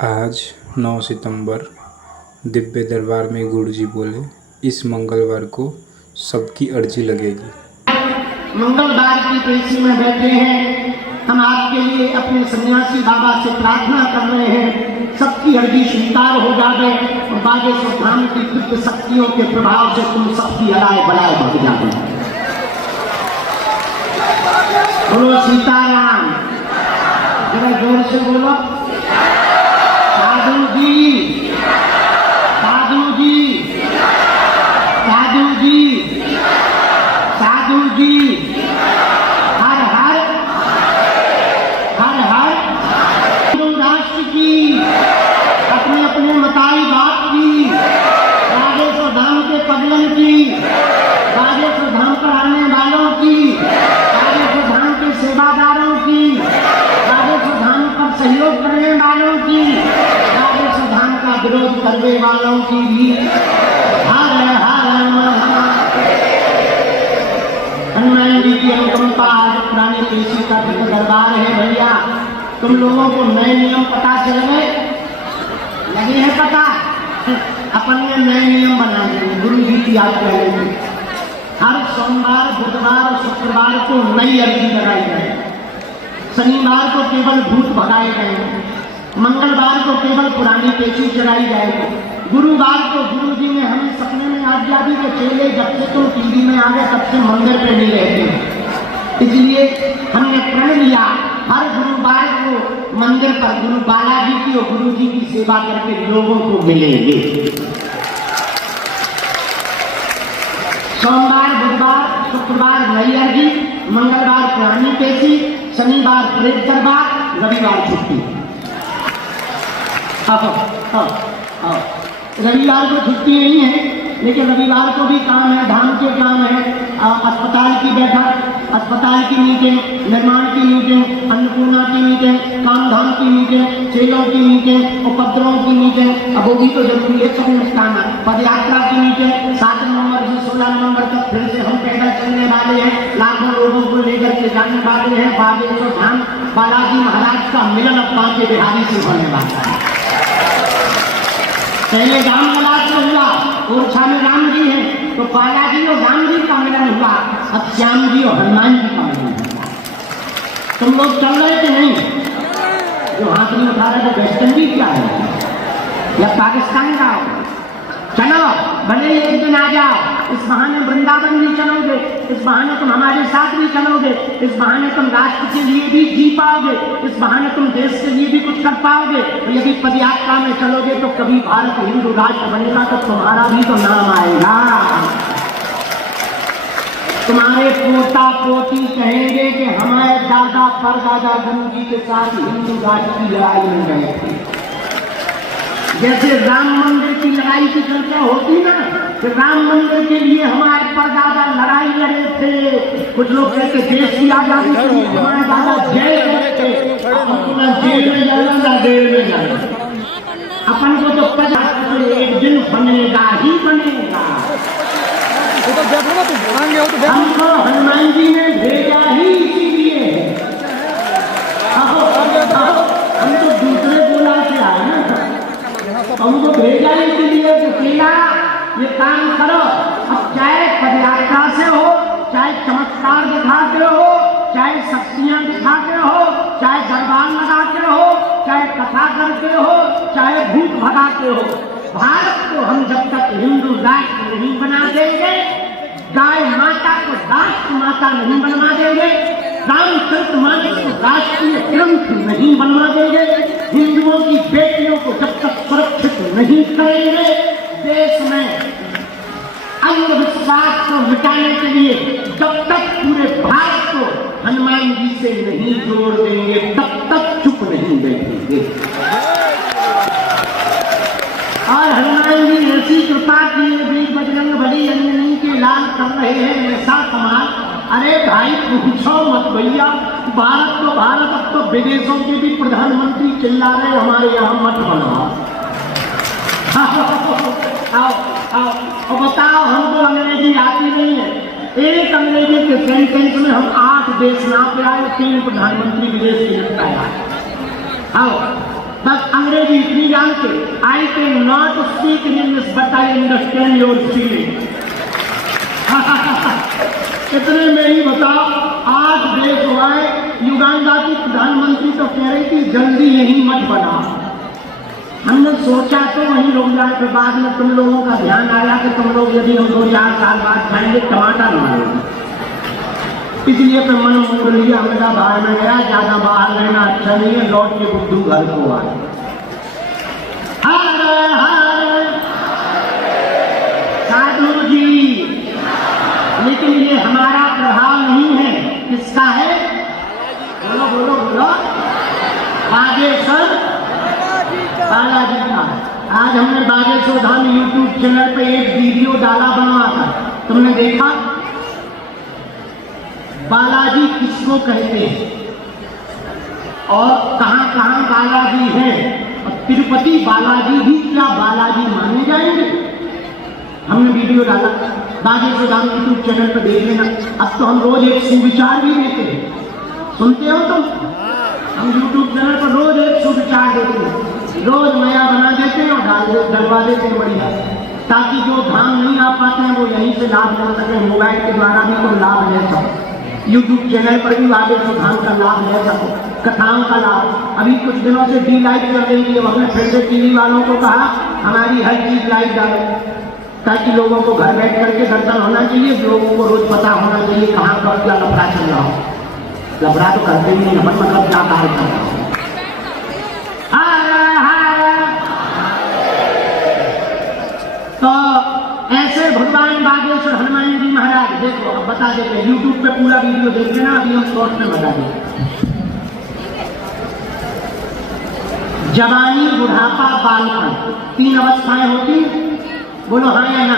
आज 9 सितंबर दिव्य दरबार में गुरुजी बोले, इस मंगलवार को सबकी अर्जी लगेगी। मंगलवार की पेशी में बैठे हैं, हम आपके लिए अपने सन्यासी बाबा से प्रार्थना कर रहे हैं, सबकी अर्जी स्वीकार हो जाए और बागेश्वर धाम की दिव्य शक्तियों के प्रभाव से तुम सबकी अलाय बलाय बढ़ जाए। बोलो सीताराम, जरा जोर से बोलो। साधु जी, साधु जी, साधु जी, साधु जी, हर हर हर हर राष्ट्र की, अपने अपने मताई बाप की, बागेश्वर धाम के पगलन की, बागेश्वर धाम पर आने वालों की, बागेश्वर धाम के सेवादारों की, बागेश्वर धाम पर सहयोग करने वालों की, बागेश्वर धाम का विरोध करने वालों की भी हर हर हनुमान जी की अनुकंपा। आज पुरानी पेशी का दरबार है भैया, तुम लोगों को नए नियम पता चल गए, लगे हैं पता? अपन ने नए नियम बना दिए, गुरु जी की याद कर लेंगे। हर सोमवार, बुधवार और शुक्रवार को नई अर्जी लगाई जाए, शनिवार को केवल भूत भगाए गए, मंगलवार को केवल पुरानी पेशी चलाई जाएगी, गुरुवार को गुरु जी ने हमें सपने में आज्ञा दी कि चेले जब से तुम टीवी में आ गए तब से मंदिर पे नहीं रहते, इसलिए हमने प्रण लिया हर गुरुवार को मंदिर पर गुरु बालाजी की और गुरु जी की सेवा करके लोगों को मिलेंगे। सोमवार, बुधवार, शुक्रवार नई अर्जी, मंगलवार पुरानी पेशी, शनिवार प्रेत दरबार, रविवार छुट्टी। रविवार को छुट्टी नहीं है, लेकिन रविवार को भी काम है, धाम के काम है, अस्पताल की बैठक, अस्पताल की मीटिंग, निर्माण की मीटिंग, अन्नपूर्णा की मीटिंग, कामधाम की मीटिंग, चेलों की मीटिंग, उपद्रवों की मीटिंग, अब वो भी तो जरूरी है, सब निपटाना। पदयात्रा की मीटिंग 7 नवंबर से 16 नवंबर तक फिर से हम पैदल चलने वाले हैं, लाखों लोगों को लेकर के जाने वाले हैं। बागेश्वर धाम बालाजी महाराज का मिलन अब बांके बिहारी से होने वाला है। पहले राम निवास में हुआ, ओरछा में राम जी हैं, तो बालाजी और राम जी का मिलन हुआ, अब श्याम जी और हनुमान जी का मिलन हुआ। तुम लोग चल रहे थे नहीं? जो हाथ नहीं उठा रहे थे, वेस्ट इंडीज क्या है या पाकिस्तान का? चलो, भले ही एक दिन आ जाओ, इस बहाने वृंदावन भी चलोगे, इस बहाने तुम हमारे साथ भी चलोगे, इस बहाने तुम राष्ट्र के लिए भी जी पाओगे, इस बहाने तुम देश के लिए भी कुछ कर पाओगे। तो यदि पदयात्रा में चलोगे तो कभी भारत हिंदू राष्ट्र बनेगा तो तुम्हारा भी तो नाम आएगा, तुम्हारे पोता पोती कहेंगे कि हमारे दादा परदादा गुरु जी के साथ हिंदू राष्ट्र की लड़ाई में गए थे। जैसे राम मंदिर की लड़ाई की चर्चा होती ना, कि राम मंदिर के लिए हमारे परदादा लड़ाई लड़े थे, कुछ लोग कहते देश की आजादी के लिए हमारे दादा जेल गए थे, जेल में जाना, जेल में जाना, अपन को तो पता एक दिन बनेगा ही बनेगा। हमको हनुमान जी ने भेजा ही इसीलिए, हम तो दूसरे गोला से आए ना, हमको भेजा इसलिए कि केला ये काम करो। अब चाहे पदयात्रा से हो, चाहे चमत्कार दिखाते हो, चाहे शक्तियां दिखाते हो, चाहे दरबार लगाते हो, चाहे कथा करते हो, चाहे भूत भगाते हो, भारत को हम जब तक हिंदू राष्ट्र नहीं बना देंगे, गाय माता को राष्ट्र माता नहीं बनवा देंगे, रामचरित मानस को राष्ट्रीय ग्रंथ नहीं बनवा देंगे, हिंदुओं की बेटियों को जब तक सुरक्षित नहीं करेंगे, देश में अंधविश्वास को मिटाने के लिए जब तक पूरे भारत को हनुमान जी से नहीं जोड़ देंगे, तब तक चुप नहीं बैठेंगे। और हनुमान जी ऐसी कृपा की वीर बजरंग बली अंजनी के लाल कर रहे हैं ऐसा कमाल। अरे भाई पूछो मत भैया, भारत तो भारत, अब तो विदेशों के भी प्रधानमंत्री चिल्ला रहे हमारे यहाँ मत बनाओ। आओ आओ और बताओ, हमको अंग्रेजी आती नहीं है, एक अंग्रेजी के सेंटेंस में हम 8 देश ना पे आए, 3 प्रधानमंत्री विदेश के निपटाया। आओ बस अंग्रेजी इतनी जानते, I can not speak in English but I understand your feeling. इतने में ही बताओ, आज देश हुआ है, युगांडा की प्रधानमंत्री तो कह रही थी जल्दी यही मत बनाओ। हमने सोचा तो वहीं लोग जाए, फिर बाद में तुम लोगों का ध्यान आया कि तुम लोग यदि हम 2-4 साल बाद खाएंगे टमाटर मारेंगे, इसलिए फिर मन मोड़ लिया, मेरा बाहर में गया, ज्यादा बाहर रहना अच्छा नहीं है, लौट के बुद्धू घर को आए। साधु जी, लेकिन ये हमारा प्रभाव नहीं है, किसका है? बोलो बोलो बोलो, बागेश्वर बालाजी का। आज हमने बागेश्वर धाम यूट्यूब चैनल पे एक वीडियो डाला बनवा कर, तुमने देखा? बालाजी किसको कहते हैं और कहां कहां बालाजी है, और तिरुपति बालाजी भी क्या बालाजी माने जाएंगे? हमने वीडियो डाला, बागेश्वर धाम यूट्यूब चैनल पर देख लेना। अब तो हम रोज एक सुविचार भी देते हैं, सुनते हो तुम? हम यूट्यूब चैनल पर रोज एक सुविचार देते हैं, रोज नया बना देते हैं और डलवा देते हैं, बढ़िया, ताकि जो धाम नहीं आ पाते हैं वो यहीं से लाभ ले सके, मोबाइल के द्वारा भी कोई लाभ ले सको, यूट्यूब चैनल पर भी बागेश्वर धाम का लाभ ले सको, कथाओं का लाभ। अभी कुछ दिनों से डी लाइक कर रही थी, हमने फिर से टीवी वालों को कहा हमारी हर चीज लाइक डालो, ताकि लोगों को घर बैठ करके दर्शन होना चाहिए, लोगों को रोज पता होना चाहिए कहाँ पर क्या लफड़ा चल रहा हो। लफड़ा तो करते ही नहीं, मतलब क्या कार्य कर रहा हो। तो ऐसे भगवान बागेश्वर हनुमान जी महाराज, देखो अब बता देते हैं, यूट्यूब पे पूरा वीडियो देख लेना, अभी हम शॉर्ट में बता देंगे। जवानी, बुढ़ापा, बालपन, 3 अवस्थाएं होती, बोलो हाँ या ना?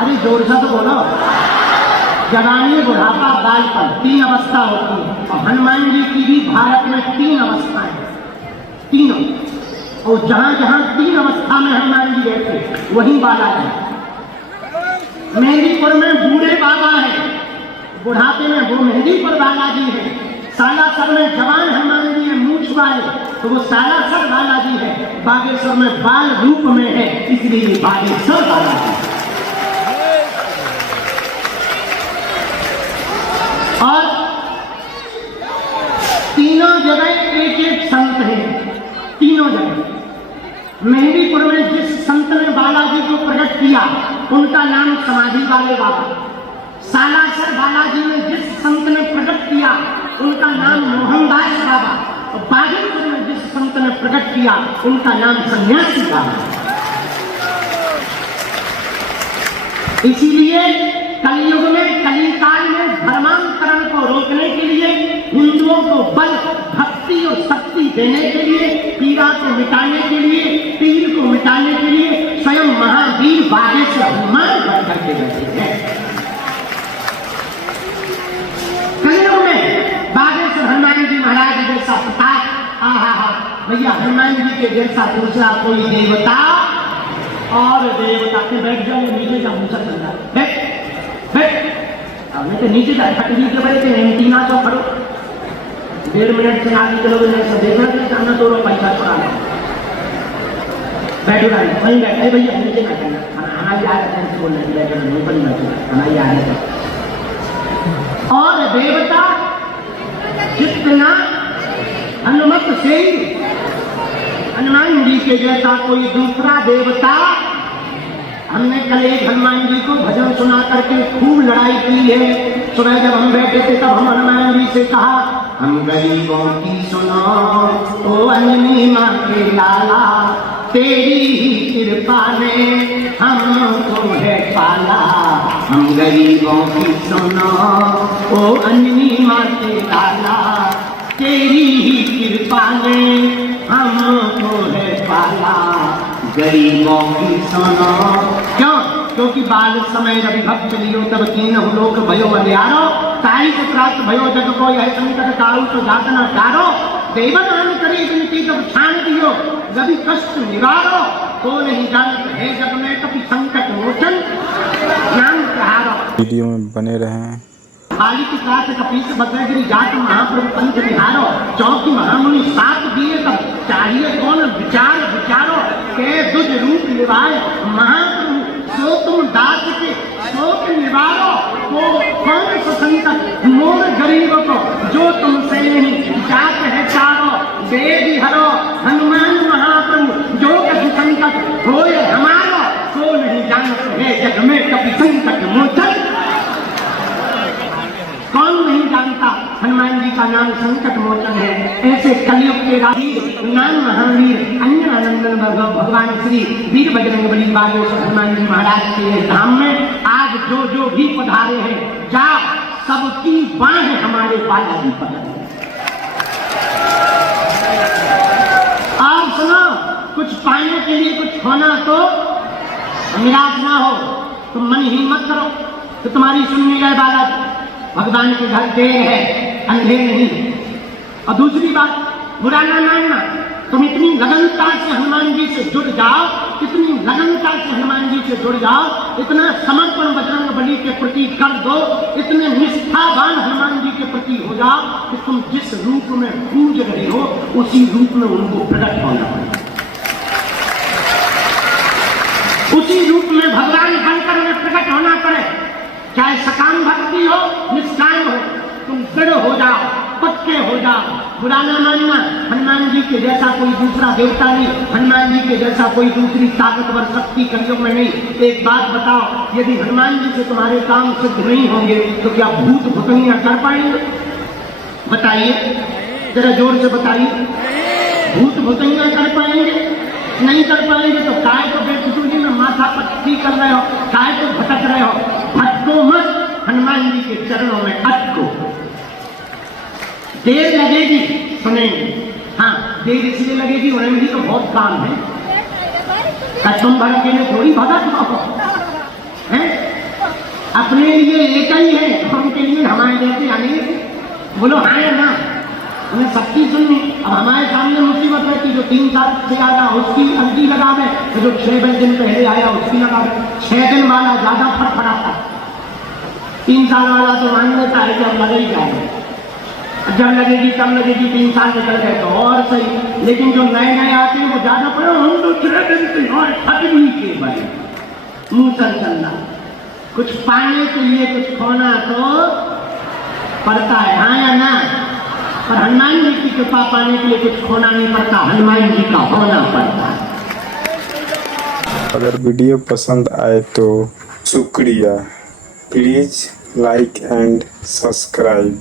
अरे जोर से तो बोलो। जवानी, बुढ़ापा, बालपन, 3 अवस्था होती है, और हनुमान जी की भी भारत में 3 अवस्थाएं, तीनों, और जहां जहां 3 अवस्था में हनुमान जी बैठे वहीं बालाजी। मेहंदीपुर में बूढ़े बाबा है, बुढ़ापे में वो मेहंदीपुर बालाजी है। सालासर में जवान हनुमान जी है, मूछ वाले, तो वो सालासर बालाजी है। बागेश्वर में बाल रूप में है, इसलिए बागेश्वर बालाजी। और तीनों जगह एक एक संत है, तीनों जगह। मेहंदीपुर में जिस संत ने बालाजी को प्रकट किया उनका नाम समाधि वाले बाबा। सालासर बालाजी में जिस संत ने प्रकट किया उनका नाम मोहनदास बाबा, और बागेश्वर में जिस संत ने प्रकट किया उनका नाम सन्यासी बाबा। इसीलिए कलयुग में, कलिकाल में धर्मांतरण को रोकने के लिए, हिंदुओं को बल, भक्ति और शक्ति देने के लिए, पीड़ा को मिटाने के लिए, पीर को मिटाने के लिए स्वयं महावीर बागेश्वर हनुमान बन करके बैठे हैं। कलयुग में बागेश्वर हनुमान जी महाराज जैसा प्रताप, भैया हनुमान जी के जैसा दूसरा कोई देवता और देवता के बैठ जाओ, नीचे का पूछा चल रहा है, बैठ, अब नहीं तो नीचे का ठंडी के बैठे एंटीना तो खड़ो, 1.5 मिनट से आगे चलोगे नहीं सब देखना चाहिए, सामने 2 लोग पैसा छोड़ा बैठो ना, वहीं बैठे भैया नीचे का करना, हमारी आदत है बोलने की, बैठे नहीं बनी बैठो, हमारी आदत है। और देवता जितना हनुमत से हनुमान जी के जैसा कोई दूसरा देवता। हमने कल एक हनुमान जी को भजन सुना करके खूब लड़ाई की है। सुबह जब हम बैठे थे तब हम हनुमान जी से कहा, हम गरीबों की सुनो ओ अंजनी माँ के लाला, तेरी ही कृपा ने हमको है पाला। हम गरीबों की सुनो ओ अंजनी माँ के लाला, तेरी ही कृपा ने हमको है पाला। गरीबों की सुनो, क्यों? क्योंकि बाल समय रवि भक्त लियो तब तीन लोक भयो बलियारो, ताई को प्राप्त भयो जग को यह संकट काऊ तो जात न टारो। देवदान करी विनती तब छान दियो, रवि कष्ट निवारो, तो नहीं जानत है जग में कभी संकट मोचन नाम प्रहारो। वीडियो में बने रहें। बाली की काट कपीस भद्रगिरी जात महाप्रभु पंथ बिहारो, चौकी महामुनि सात दिए तब चाहिए कौन विचारो के दुज रूप निभाए महाप्रभु, सो तुम दास के शोक निवारो, वो कौन सा संकट मोर गरीब को, जो तुमसे नहीं जात है चारो, देवी हरो हनुमान महाप्रभु, जो कभी संकट होए हमारो, सो नहीं जानते है जग में कभी संकट मोचन। कौन नहीं जानता हनुमान जी का नाम संकट मोचन है। ऐसे कलयुग के राधीर नाम महावीर अंजनानंदन भगवान श्री वीर बजरंगबली बाबू हनुमान जी महाराज के धाम में आज जो भी पधारे हैं, जा सबकी बाहें हमारे बालाजी पर। और सुनो, कुछ पाने के लिए कुछ होना तो निराश ना हो, तुम मन ही मत करो तो तुम्हारी सुनने गए बालाजी। भगवान के घर देर है, अंधेर नहीं। और दूसरी बात, बुरा ना मानना, तुम इतनी लगनता से हनुमान जी से जुड़ जाओ, इतनी लगनता से हनुमान जी से जुड़ जाओ, इतना समर्पण बजरंगबली के प्रति कर दो, इतने निष्ठावान हनुमान जी के प्रति हो जाओ कि तुम जिस रूप में पूज रहे हो उसी रूप में उनको प्रकट होना पड़े, उसी रूप में भगवान बनकर उन्हें प्रकट होना पड़े। चाहे सकाम भक्ति हो निष्काम हो, तुम दृढ़ हो जाओ, पक्के हो जाओ। बुरा ना मानना, हनुमान जी के जैसा कोई दूसरा देवता नहीं, हनुमान जी के जैसा कोई दूसरी ताकतवर शक्ति कलयुग में नहीं। एक बात बताओ, यदि हनुमान जी से तुम्हारे काम सिद्ध नहीं होंगे तो क्या भूत भुतनियां कर पाएंगे? बताइए जरा जोर से बताइए, भूत भुतनियां कर पाएंगे? नहीं कर पाएंगे तो काय को बेफिजूली में माथा पच्ची कर रहे हो, काय को भटक रहे हो? भटको मत, हनुमान जी के चरणों में अटको। देर लगेगी सुनेंगे, हाँ देर इसलिए लगेगी, उन्हें भी तो बहुत काम है। तुम भड़के में थोड़ी भगत हो, हैं? अपने लिए एक ही है, उनके लिए हमारे जैसे अनेक। बोलो हाँ या ना, उन्हें सबकी सुननी। अब हमारे सामने मुसीबत है कि जो 3 साल से आया उसकी अर्जी लगावे, तो जो 6 दिन पहले आया उसकी लगावे। 6 दिन वाला ज्यादा फटफड़ाता, 3 साल वाला तो मान लेता है कि अब लगे ही जाएगा, जब लगेगी तब लगेगी, 3 साल निकल गए तो और सही। लेकिन जो नए नए आते हैं वो ज्यादा पड़े, हम तो 6 दिन से और ठगनी के बने मुंह चल चलना। कुछ पाने के लिए कुछ खोना तो पड़ता है, हाँ या ना? पर हनुमान जी की कृपा पाने के लिए कुछ खोना नहीं पड़ता, हनुमान जी का होना पड़ता है। अगर वीडियो पसंद आए तो शुक्रिया, प्लीज लाइक एंड सब्सक्राइब।